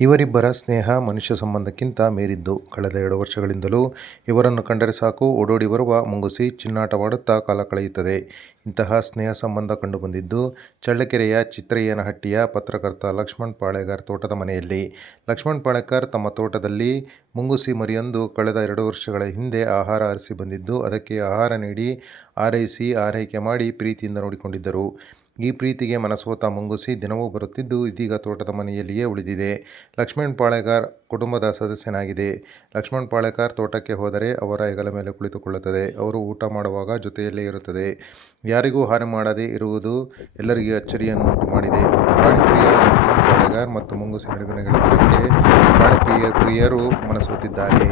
ಇವರಿಬ್ಬರ ಸ್ನೇಹ ಮನುಷ್ಯ ಸಂಬಂಧಕ್ಕಿಂತ ಮೀರಿದ್ದು. ಕಳೆದ 2 ವರ್ಷಗಳಿಂದಲೂ ಇವರನ್ನು ಕಂಡರೆ ಸಾಕು ಓಡೋಡಿ ಬರುವ ಮುಂಗುಸಿ ಚಿನ್ನಾಟವಾಡುತ್ತಾ ಕಾಲ ಕಳೆಯುತ್ತದೆ. ಇಂತಹ ಸ್ನೇಹ ಸಂಬಂಧ ಕಂಡುಬಂದಿದ್ದು ಚಳ್ಳಕೆರೆಯ ಚಿತ್ರಯ್ಯನಹಟ್ಟಿಯ ಪತ್ರಕರ್ತ ಲಕ್ಷ್ಮಣ್ ಪಾಳೇಗಾರ್ ತೋಟದ ಮನೆಯಲ್ಲಿ. ಲಕ್ಷ್ಮಣ್ ಪಾಳೇಗಾರ್ ತಮ್ಮ ತೋಟದಲ್ಲಿ ಮುಂಗುಸಿ ಮರಿಯೊಂದು ಕಳೆದ 2 ವರ್ಷಗಳ ಹಿಂದೆ ಆಹಾರ ಅರಸಿ ಬಂದಿದ್ದು ಅದಕ್ಕೆ ಆಹಾರ ನೀಡಿ ಆರೈಸಿ ಆರೈಕೆ ಮಾಡಿ ಪ್ರೀತಿಯಿಂದ ನೋಡಿಕೊಂಡಿದ್ದರು. ಈ ಪ್ರೀತಿಗೆ ಮನಸೋತ ಮುಂಗುಸಿ ದಿನವೂ ಬರುತ್ತಿದ್ದು ಇದೀಗ ತೋಟದ ಮನೆಯಲ್ಲಿಯೇ ಉಳಿದಿದೆ. ಲಕ್ಷ್ಮಣ್ ಪಾಳೇಗಾರ್ ಕುಟುಂಬದ ಸದಸ್ಯನಾಗಿದೆ. ಲಕ್ಷ್ಮಣ್ ಪಾಳೇಗಾರ್ ತೋಟಕ್ಕೆ ಹೋದರೆ ಅವರ ಹೆಗಲ ಮೇಲೆ ಕುಳಿತುಕೊಳ್ಳುತ್ತದೆ. ಅವರು ಊಟ ಮಾಡುವಾಗ ಜೊತೆಯಲ್ಲೇ ಇರುತ್ತದೆ. ಯಾರಿಗೂ ಹಾನಿ ಮಾಡದೇ ಇರುವುದು ಎಲ್ಲರಿಗೂ ಅಚ್ಚರಿಯನ್ನುಂಟು ಮಾಡಿದೆ. ಪ್ರಾಣಿಪ್ರಿಯ ಲಕ್ಷ್ಮಣ್ ಪಾಳೇಗಾರ್ ಮತ್ತು ಮುಂಗುಸಿ ನಡುವಿನ ಗೆಳೆತನಕ್ಕೆ ಪ್ರಾಣಿಪ್ರಿಯರು ಮನಸೋತಿದ್ದಾರೆ.